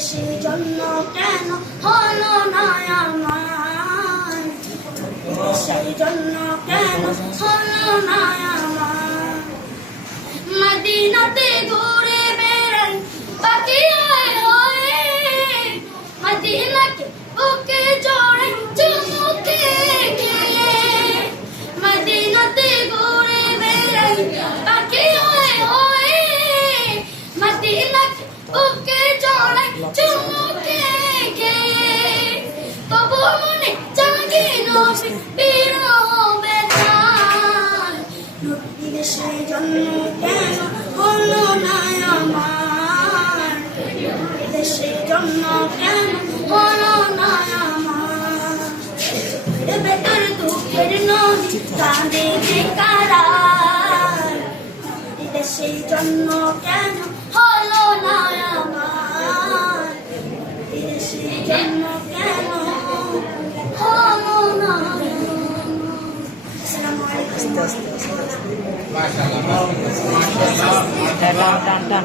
সেই জন্য কেন? হলো না আমার সেই জন্য কেন? হলো না আমার গো সেই জন্য কেন হলো না? জন্য কেন হলো না আসসালামু আলাইকুম টান টান টান